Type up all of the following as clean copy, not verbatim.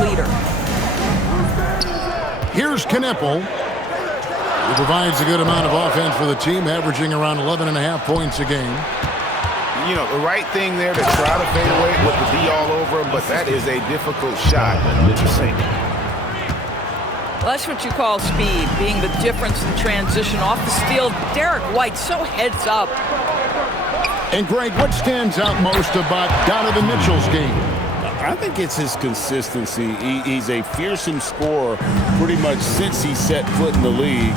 leader. Here's Knipple. He provides a good amount of offense for the team, averaging around 11.5 points a game. You know, the right thing there to try to fade away with the D all over him, but that is a difficult shot to sink. Well, that's what you call speed, being the difference in transition off the steal. Derek White so heads up. And Greg, what stands out most about Donovan Mitchell's game? I think it's his consistency. He's a fearsome scorer pretty much since he set foot in the league.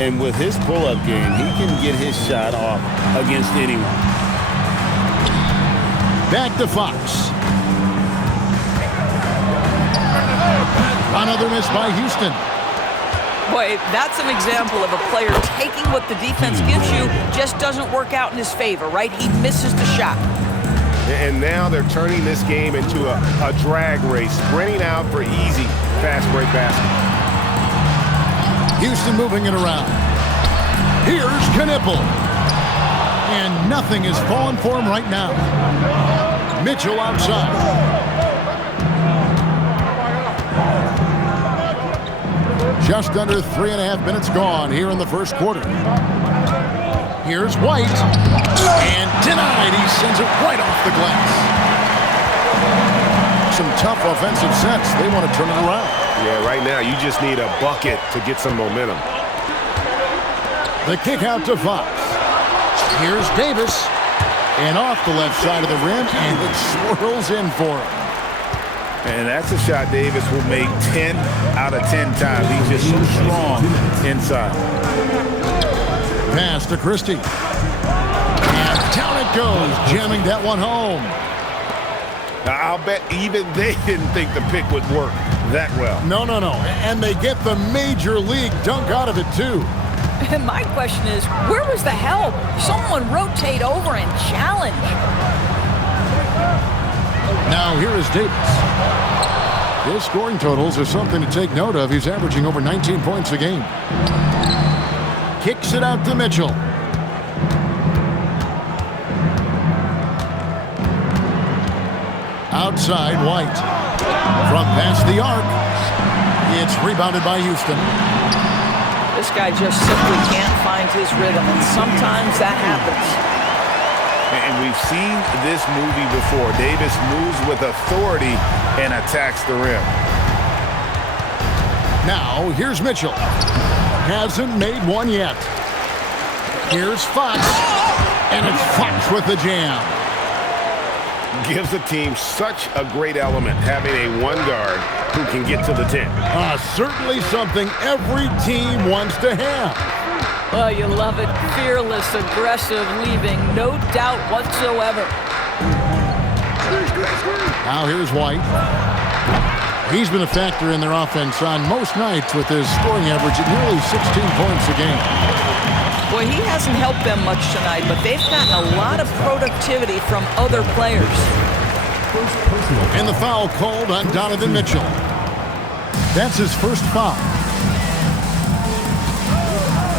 And with his pull-up game, he can get his shot off against anyone. Back to Fox. Another miss by Houston. Boy, that's an example of a player taking what the defense gives you, just doesn't work out in his favor, right? He misses the shot. And now they're turning this game into a drag race, sprinting out for easy fast break basket. Houston moving it around. Here's Knipple. And nothing is falling for him right now. Mitchell outside. Just under 3.5 minutes gone here in the first quarter. Here's White. And denied. He sends it right off the glass. Some tough offensive sets. They want to turn it around. Yeah, right now you just need a bucket to get some momentum. The kick out to Fox. Here's Davis. And off the left side of the rim, and it swirls in for him. And that's a shot Davis will make 10 out of 10 times. He's just so strong inside. Pass to Christie. And down it goes, jamming that one home. Now, I'll bet even they didn't think the pick would work that well. No. And they get the major league dunk out of it, too. And my question is, where was the help? Someone rotate over and challenge. Now here is Davis. His scoring totals are something to take note of. He's averaging over 19 points a game. Kicks it out to Mitchell. Outside, White. From past the arc. It's rebounded by Houston. This guy just simply can't find his rhythm, and sometimes that happens. And we've seen this movie before. Davis moves with authority and attacks the rim. Now, here's Mitchell. Hasn't made one yet. Here's Fox. And it's Fox with the jam. Gives the team such a great element, having a one guard who can get to the 10. Certainly something every team wants to have. Oh, you love it. Fearless, aggressive, leaving no doubt whatsoever. Now here's White. He's been a factor in their offense on most nights with his scoring average at nearly 16 points a game. Boy, he hasn't helped them much tonight, but they've gotten a lot of productivity from other players. And the foul called on Donovan Mitchell. That's his first foul.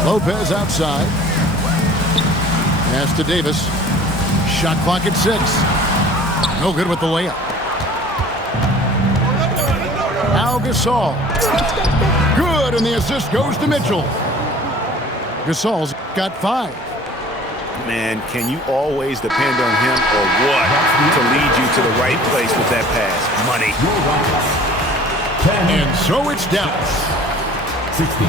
Lopez outside. Pass to Davis. Shot clock at 6. No good with the layup. Now Gasol. Good, and the assist goes to Mitchell. Gasol's got 5. Man, can you always depend on him or what to lead you to the right place with that pass? Money. And so it's Dallas. 16.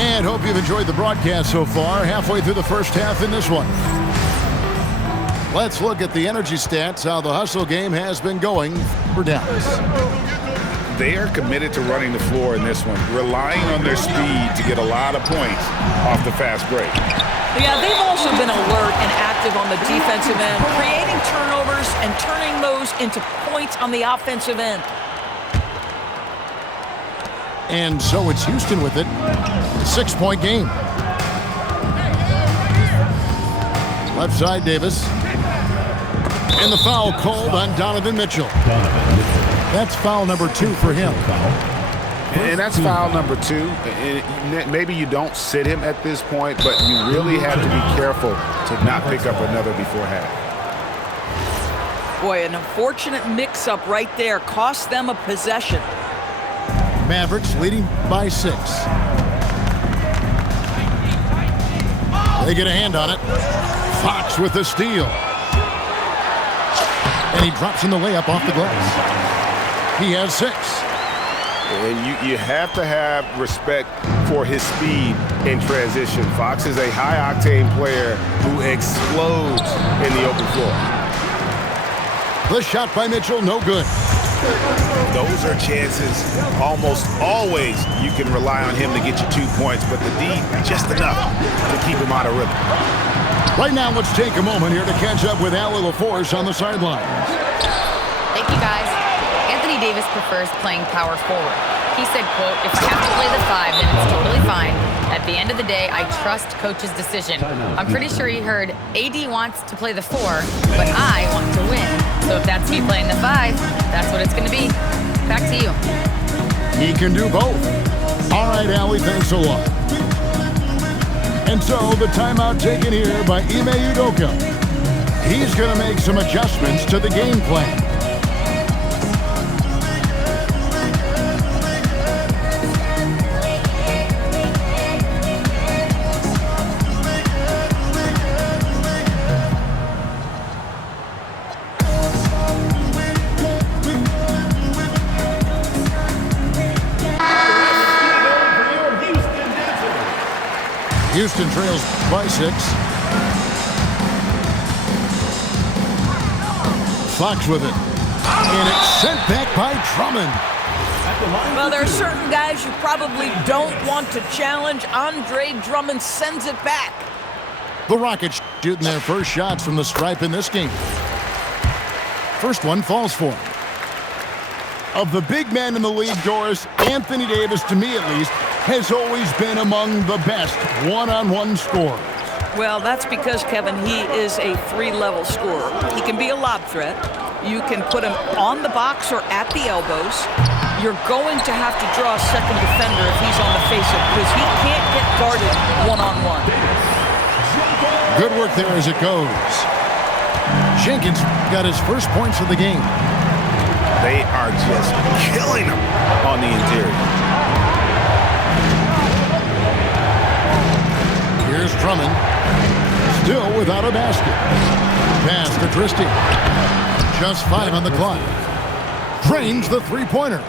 And hope you've enjoyed the broadcast so far. Halfway through the first half in this one. Let's look at the energy stats, how the hustle game has been going for Dallas. They are committed to running the floor in this one, relying on their speed to get a lot of points off the fast break. Yeah, they've also been alert and active on the defensive end, creating turnovers and turning those into points on the offensive end. And so it's Houston with it. 6-point game. Left side, Davis. And the foul called on Donovan Mitchell. That's foul number 2 for him. And that's foul number 2. And maybe you don't sit him at this point, but you really have to be careful to not pick up another before half. Boy, an unfortunate mix-up right there cost them a possession. Mavericks leading by 6. They get a hand on it. Fox with the steal. And he drops in the layup off the glass. He has 6. And you have to have respect for his speed in transition. Fox is a high-octane player who explodes in the open floor. The shot by Mitchell, no good. Those are chances almost always you can rely on him to get you 2 points, but the D just enough to keep him out of rhythm. Right now, let's take a moment here to catch up with Allie LaForce on the sidelines. Thank you, guys. Anthony Davis prefers playing power forward. He said, quote, if you have to play the 5, then it's totally fine. At the end of the day, I trust coach's decision. I'm pretty sure he heard AD wants to play the 4, but I want to win. So if that's me playing the 5, that's what it's going to be. Back to you. He can do both. All right, Allie, thanks a lot. And so the timeout taken here by Ime Udoka. He's going to make some adjustments to the game plan. Houston trails by 6. Fox with it. And it's sent back by Drummond. Well, there are certain guys you probably don't want to challenge. Andre Drummond sends it back. The Rockets shooting their first shots from the stripe in this game. First one falls for him. Of the big men in the league, Doris, Anthony Davis, to me at least, has always been among the best one-on-one scorers. Well, that's because, Kevin, he is a 3-level scorer. He can be a lob threat. You can put him on the box or at the elbows. You're going to have to draw a second defender if he's on the face-up because he can't get guarded one-on-one. Good work there as it goes. Jenkins got his first points of the game. They are just killing him on the interior. Here's Drummond, still without a basket. Pass to Christie. Just 5 on the clock. Drains the three-pointer.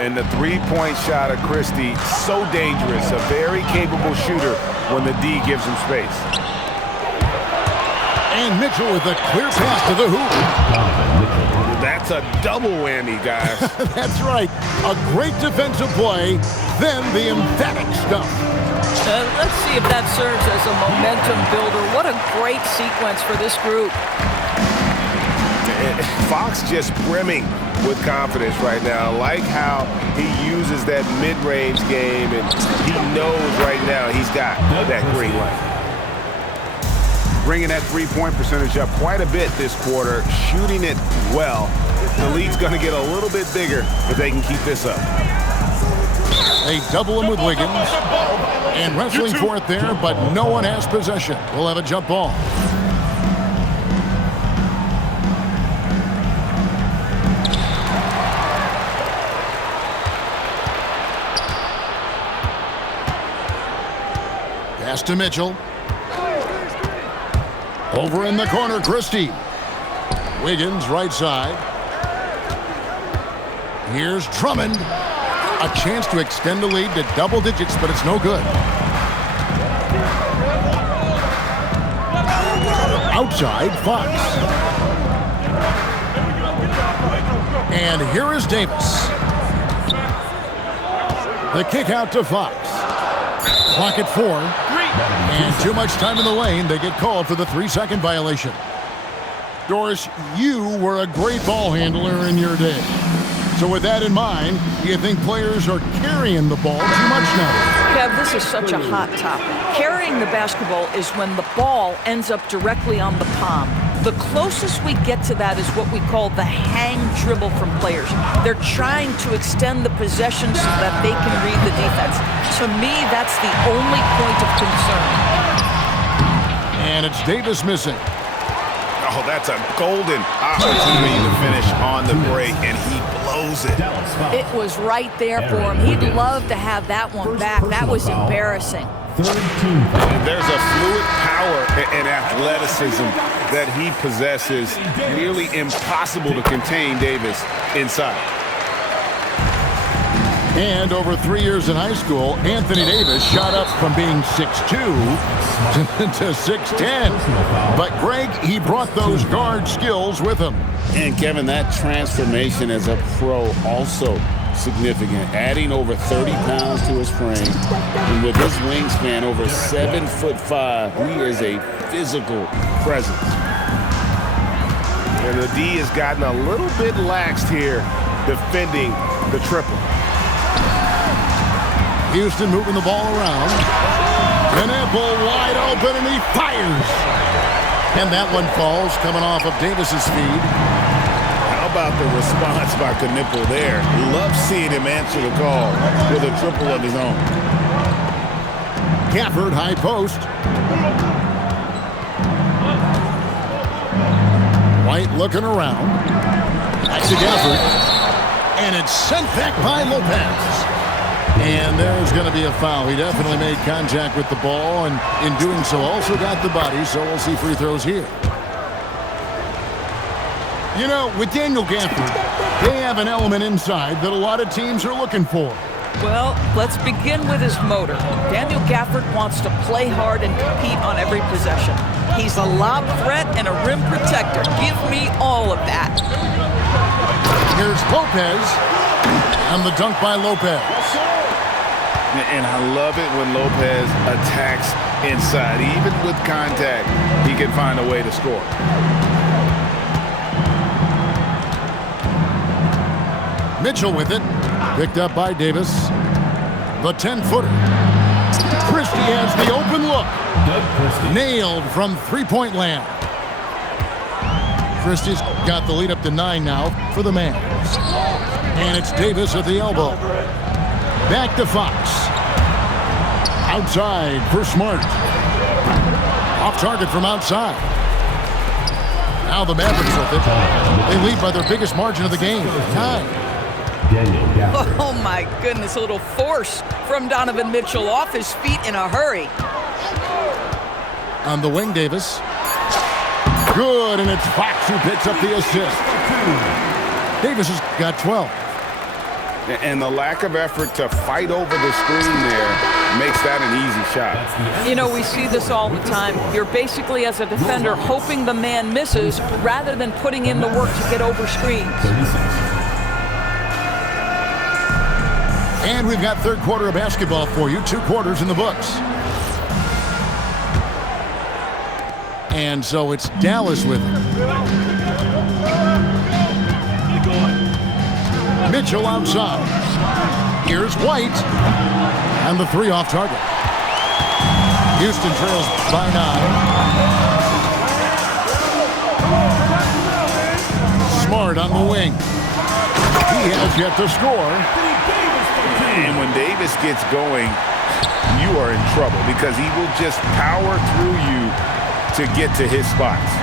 And the three-point shot of Christie, so dangerous. A very capable shooter when the D gives him space. And Mitchell with a clear pass to the hoop. That's a double whammy, guys. That's right. A great defensive play, then the emphatic stuff. Let's see if that serves as a momentum builder. What a great sequence for this group. Fox just brimming with confidence right now. I like how he uses that mid-range game, and he knows right now he's got that green light. Bringing that three-point percentage up quite a bit this quarter, shooting it well. The lead's going to get a little bit bigger if they can keep this up. They double him with Wiggins. And wrestling for it there, but no one has possession. We'll have a jump ball. Pass to Mitchell. Over in the corner, Christie. Wiggins, right side. Here's Drummond. A chance to extend the lead to double digits, but it's no good. Outside, Fox. And here is Davis. The kick out to Fox. Clock at 4. And too much time in the lane. They get called for the 3-second violation. Doris, you were a great ball handler in your day. So with that in mind, do you think players are carrying the ball too much now? Kev, this is such a hot topic. Carrying the basketball is when the ball ends up directly on the palm. The closest we get to that is what we call the hang dribble from players. They're trying to extend the possession so that they can read the defense. To me, that's the only point of concern. And it's Davis missing. Oh, that's a golden opportunity to finish on the break, and he blows it. It was right there for him. He'd love to have that one back. That was embarrassing. There's a fluid power and athleticism that he possesses. Nearly impossible to contain Davis inside. And over 3 years in high school, Anthony Davis shot up from being 6'2" to 6'10". But Greg, he brought those guard skills with him. And Kevin, that transformation as a pro also significant, adding over 30 pounds to his frame. And with his wingspan over 7'5", he is a physical presence. And the D has gotten a little bit laxed here defending the triple. Houston moving the ball around. Knipple wide open, and he fires. And that one falls, coming off of Davis's feed. How about the response by Knipple there? Love seeing him answer the call with a triple of his own. Gafford, high post. White looking around. Back to Gafford. And it's sent back by Lopez. And there's going to be a foul. He definitely made contact with the ball, and in doing so also got the body, so we'll see free throws here. You know, with Daniel Gafford, they have an element inside that a lot of teams are looking for. Well, let's begin with his motor. Daniel Gafford wants to play hard and compete on every possession. He's a lob threat and a rim protector. Give me all of that. Here's Lopez, and the dunk by Lopez. And I love it when Lopez attacks inside. Even with contact, he can find a way to score. Mitchell with it. Picked up by Davis. The 10-footer. Christie has the open look. Nailed from three-point land. Christie's got the lead up to 9 now for the Mavs. And it's Davis at the elbow. Back to Fox. Outside for Smart. Off target from outside. Now the Mavericks with it. They lead by their biggest margin of the game. 9. Oh my goodness, a little force from Donovan Mitchell off his feet in a hurry. On the wing, Davis. Good, and it's Fox who picks up the assist. Davis has got 12. And the lack of effort to fight over the screen there makes that an easy shot. You know, we see this all the time. You're basically, as a defender, hoping the man misses rather than putting in the work to get over screens. And we've got third quarter of basketball for you. 2 quarters in the books. And so it's Dallas with it. Mitchell outside. Here's White. And the 3 off target. Houston trails by 9. Smart on the wing. He has yet to score. And when Davis gets going, you are in trouble because he will just power through you to get to his spots.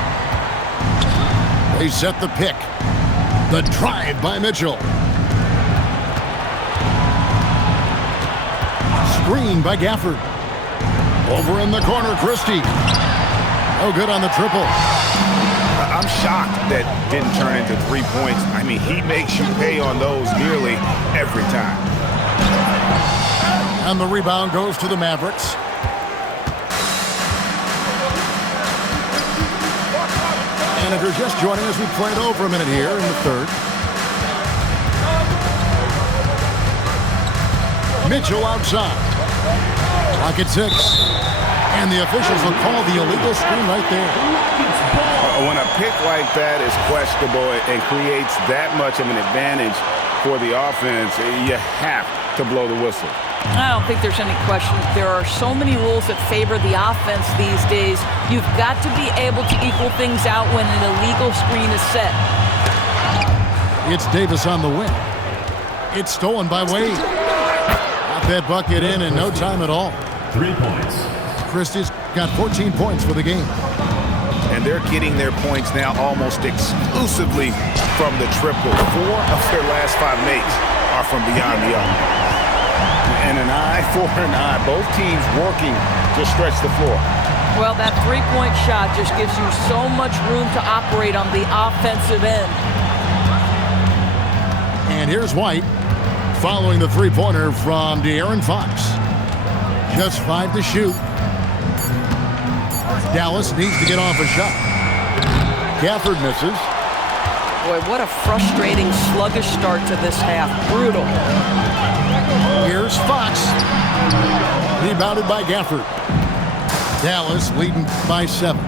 They set the pick. The drive by Mitchell. Screen by Gafford. Over in the corner, Christie. No good on the triple. I'm shocked that didn't turn into 3 points. I mean, he makes you pay on those nearly every time. And the rebound goes to the Mavericks. And if you're just joining us, we played over a minute here in the third. Mitchell outside. Clock at 6. And the officials will call the illegal screen right there. When a pick like that is questionable and creates that much of an advantage for the offense, you have to blow the whistle. I don't think there's any question. There are so many rules that favor the offense these days. You've got to be able to equal things out when an illegal screen is set. It's Davis on the wing. It's stolen by Wade. Got that bucket in no time at all. 3 points. Christie's got 14 points for the game. And they're getting their points now almost exclusively from the triple. 4 of their last 5 makes are from beyond the arc. And an eye for an eye. Both teams working to stretch the floor. Well, that three-point shot just gives you so much room to operate on the offensive end. And here's White following the three-pointer from De'Aaron Fox. Just 5 to shoot. Dallas needs to get off a shot. Gafford misses. Boy, what a frustrating, sluggish start to this half. Brutal. Here's Fox. Rebounded by Gafford. Dallas leading by 7.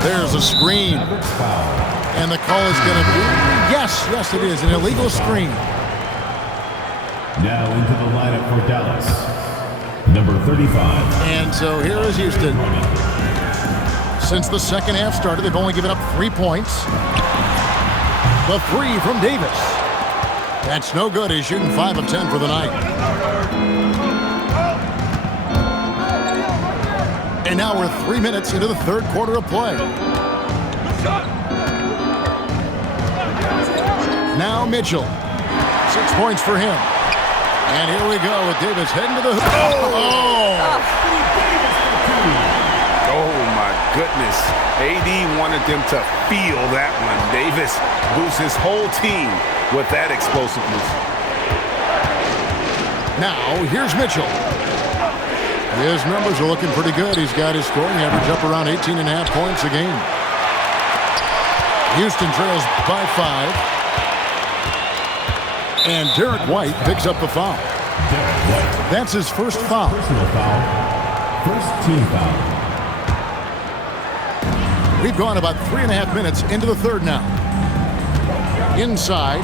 There's a screen. And the call is going to be, yes, it is, an illegal screen. Now into the lineup for Dallas, number 35. And so here is Houston. Since the second half started, they've only given up 3 points. The 3 from Davis. That's no good. He's shooting 5 of 10 for the night. And now we're 3 minutes into the third quarter of play. Now Mitchell. 6 points for him. And here we go with Davis heading to the hoop. Oh, my goodness. AD wanted them to feel that one. Davis boosts his whole team with that explosiveness. Now, here's Mitchell. His numbers are looking pretty good. He's got his scoring average up around 18.5 points a game. Houston trails by 5. And Derek White picks up the foul. That's his first foul. Personal foul. First team foul. We've gone about 3.5 minutes into the third now. Inside.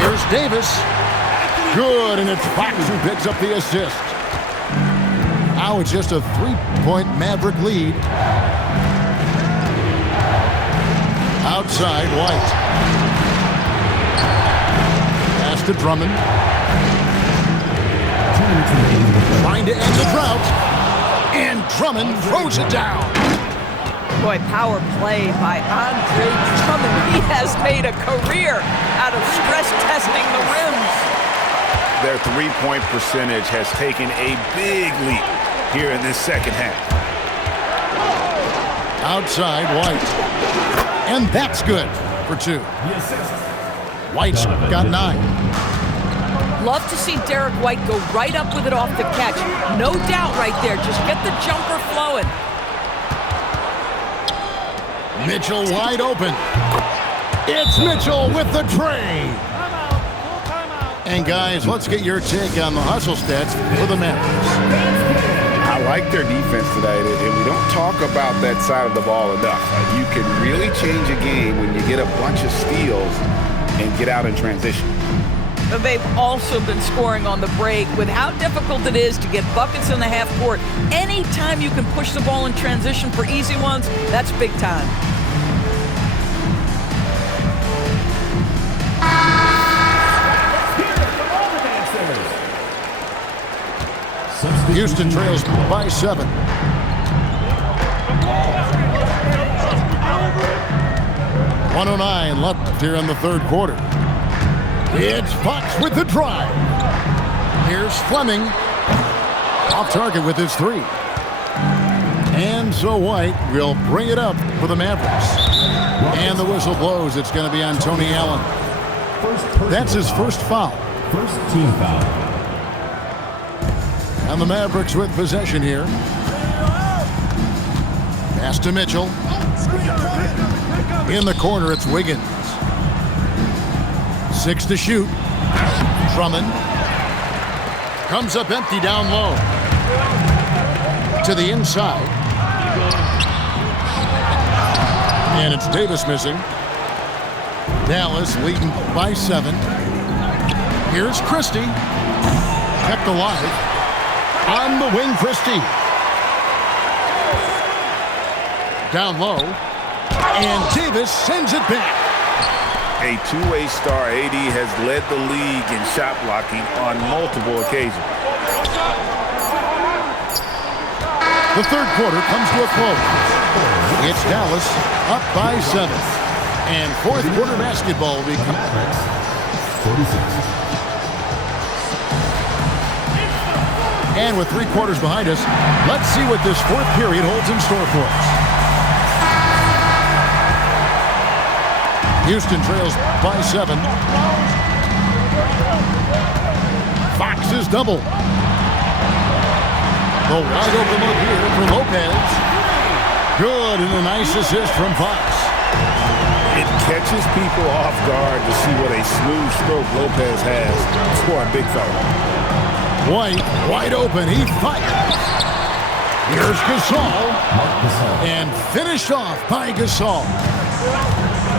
Here's Davis. Good, and it's Fox who picks up the assist. Now it's just a 3-point Maverick lead. Outside, White. Pass to Drummond. Trying to end the drought. And Drummond throws it down. Boy, power play by Andre Drummond. He has made a career out of stress testing the rims. Their three-point percentage has taken a big leap here in this second half. Outside, White. And that's good for 2. White's got 9. Love to see Derek White go right up with it off the catch. No doubt right there. Just get the jumper flowing. Mitchell wide open. It's Mitchell with the tray. And guys, let's get your take on the hustle stats for the Mavericks. I like their defense tonight, and we don't talk about that side of the ball enough. You can really change a game when you get a bunch of steals and get out in transition. But they've also been scoring on the break. With how difficult it is to get buckets in the half court, anytime you can push the ball in transition for easy ones, that's big time. Houston trails by 7. .109 left here in the third quarter. It's Fox with the drive. Here's Fleming. Off target with his 3. And so White will bring it up for the Mavericks. And the whistle blows. It's going to be on Tony Allen. That's his first foul. First team foul. And the Mavericks with possession here. Pass to Mitchell. In the corner, it's Wiggins. 6 to shoot. Drummond. Comes up empty down low. To the inside. And it's Davis missing. Dallas leading by 7. Here's Christie. Kept alive. On the wing, Christie. Down low. And Davis sends it back. A two-way star, AD has led the league in shot blocking on multiple occasions. The third quarter comes to a close. It's Dallas up by 7. And fourth quarter basketball will be coming. 46. And with 3 quarters behind us, let's see what this fourth period holds in store for us. Houston trails by 7. Fox is double. The wide open look here for Lopez. Good, and a nice assist from Fox. It catches people off guard to see what a smooth stroke Lopez has for a big fella. White, wide open, he fires. Here's Gasol. And finished off by Gasol.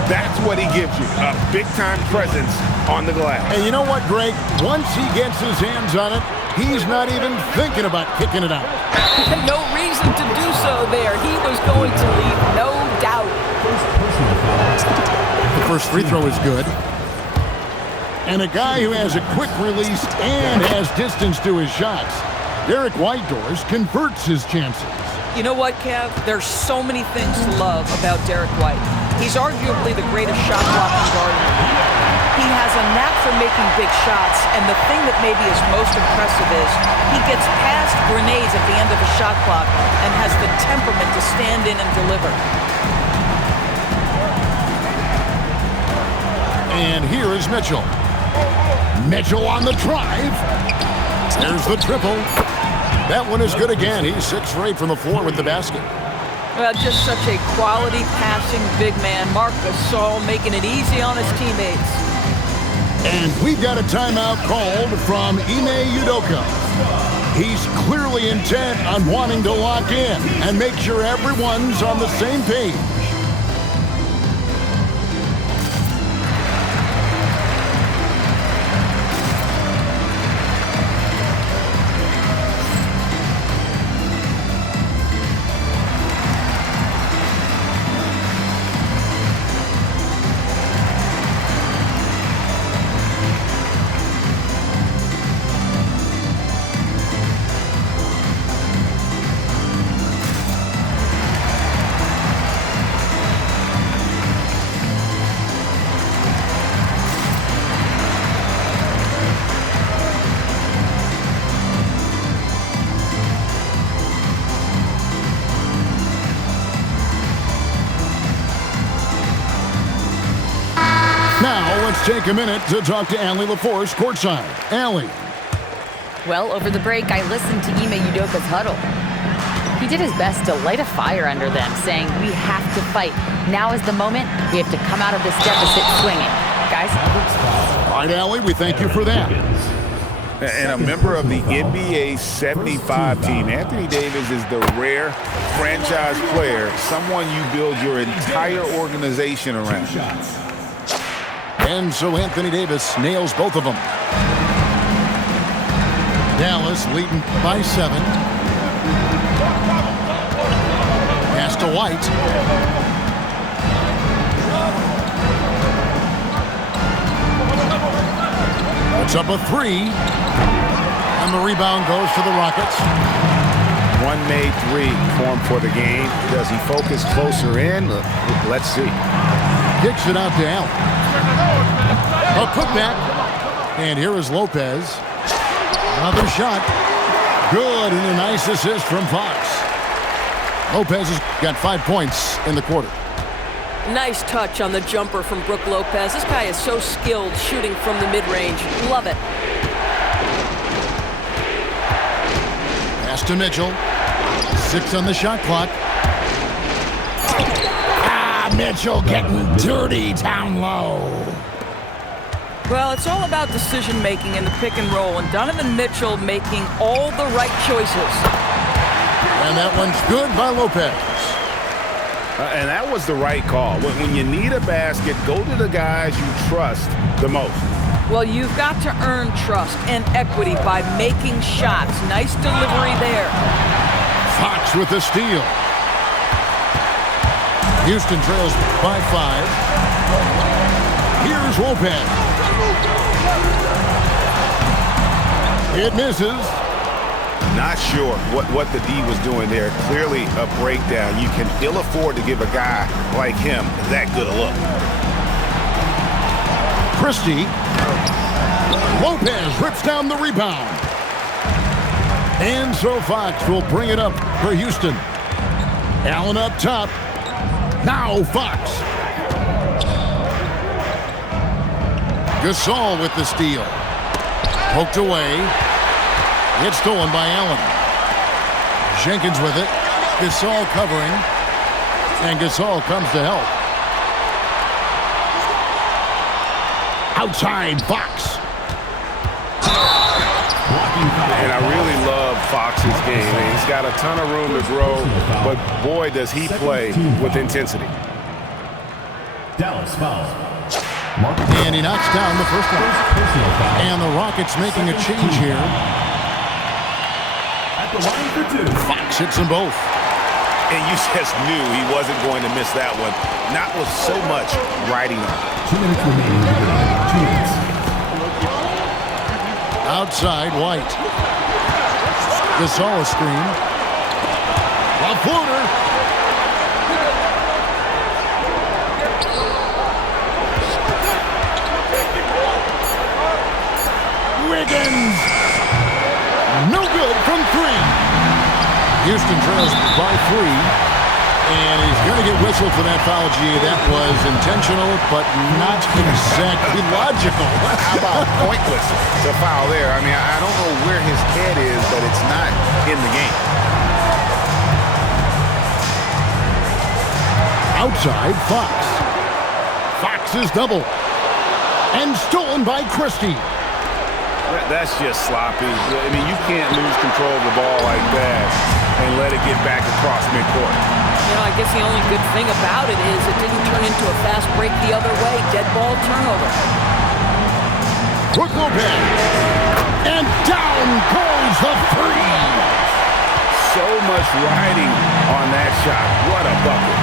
That's what he gives you, a big-time presence on the glass. And you know what, Greg? Once he gets his hands on it, he's not even thinking about kicking it out. No reason to do so there. He was going to leave, no doubt. The first free throw is good. And a guy who has a quick release and has distance to his shots. Derek Whitedorf converts his chances. You know what, Kev? There's so many things to love about Derek White. He's arguably the greatest shot blocking guard in the league. He has a knack for making big shots, and the thing that maybe is most impressive is he gets past grenades at the end of the shot clock and has the temperament to stand in and deliver. And here is Mitchell. Mitchell on the drive. There's the triple. That one is good again. He's 6 for 8 from the floor with the basket. Well, just such a quality passing big man. Marc Gasol making it easy on his teammates. And we've got a timeout called from Ime Udoka. He's clearly intent on wanting to lock in and make sure everyone's on the same page. Let's take a minute to talk to Allie LaForce courtside. Allie. Well, over the break, I listened to Ime Udoka's huddle. He did his best to light a fire under them, saying, we have to fight. Now is the moment. We have to come out of this deficit swinging. Guys? All right, Allie, we thank you for that. And a member of the NBA 75 team, Anthony Davis is the rare franchise player, someone you build your entire organization around. And so Anthony Davis nails both of them. Dallas leading by 7. Pass to White. Puts up a 3. And the rebound goes to the Rockets. One made 3 formed for the game. Does he focus closer in? Let's see. Kicks it out to Allen. A putback. And here is Lopez. Another shot. Good, and a nice assist from Fox. Lopez has got 5 points in the quarter. Nice touch on the jumper from Brook Lopez. This guy is so skilled shooting from the mid-range. Love it. Pass to Mitchell. 6 on the shot clock. Mitchell getting dirty down low. Well, it's all about decision-making in the pick and roll, and Donovan Mitchell making all the right choices. And that one's good by Lopez. And that was the right call. When you need a basket, go to the guys you trust the most. Well, you've got to earn trust and equity by making shots. Nice delivery there. Fox with the steal. Houston trails by 5. Here's Lopez. It misses. Not sure what the D was doing there. Clearly a breakdown. You can ill afford to give a guy like him that good a look. Christie. Lopez rips down the rebound. And so Fox will bring it up for Houston. Allen up top. Now Fox. Gasol with the steal. Poked away. It's stolen by Allen. Jenkins with it. Gasol covering. And Gasol comes to help. Outside Fox. And I really love Fox's game. He's got a ton of room to grow, but boy, does he play with intensity. Dallas foul. And he knocks down the first one. And the Rockets making a change here. At the line for two. Fox hits them both. And you just knew he wasn't going to miss that one. Not with so much riding on. 2 minutes remaining. 2 minutes. Outside, White. Gasol screen. A floater. Wiggins. No good from three. Houston trails by 3. And he's going to get whistled for that foul, G. That was intentional, but not exactly logical. How about pointless to foul there? I mean, I don't know where his head is, but it's not in the game. Outside, Fox. Fox is double. And stolen by Christie. That's just sloppy. I mean, you can't lose control of the ball like that and let it get back across midcourt. You know, I guess the only good thing about it is it didn't turn into a fast break the other way. Dead ball turnover. Brook Lopez. And down goes the three. So much riding on that shot. What a bucket.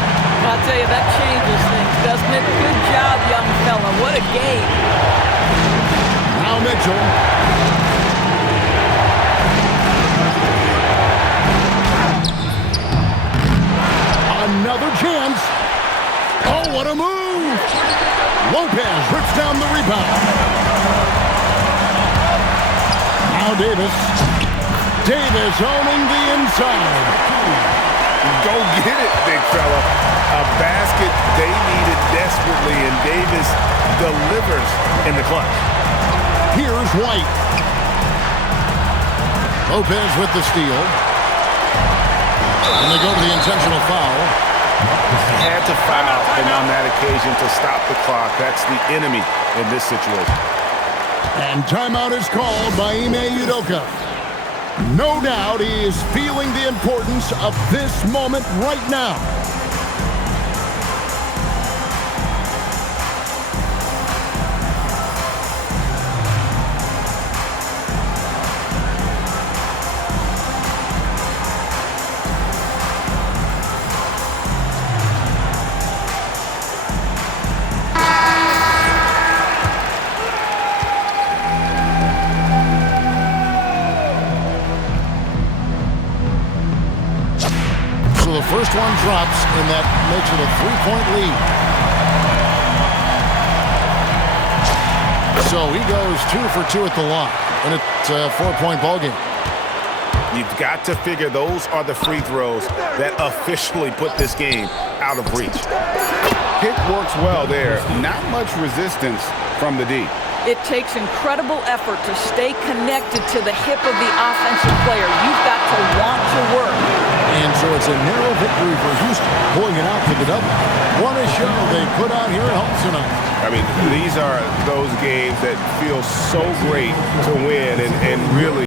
I'll tell you, that changes things, doesn't it? Good job, young fella. What a game. Now Mitchell. Another chance. Oh, what a move. Lopez rips down the rebound. Now Davis. Davis owning the inside. Go get it, big fella. A basket they needed desperately, and Davis delivers in the clutch. Here's White. Lopez with the steal. And they go to the intentional foul. Had to foul, and on that occasion to stop the clock. That's the enemy in this situation. And timeout is called by Ime Udoka. No doubt he is feeling the importance of this moment right now. So the first one drops, and that makes it a 3-point lead. So he goes 2 for 2 at the line, and it's a 4-point ball game. You've got to figure those are the free throws that officially put this game out of reach. Pick works well there. Not much resistance from the D. It takes incredible effort to stay connected to the hip of the offensive player. You've got to want to work. And so it's a narrow victory for Houston, pulling it out for the double. What a show they put on here at home tonight. I mean, these are those games that feel so great to win and really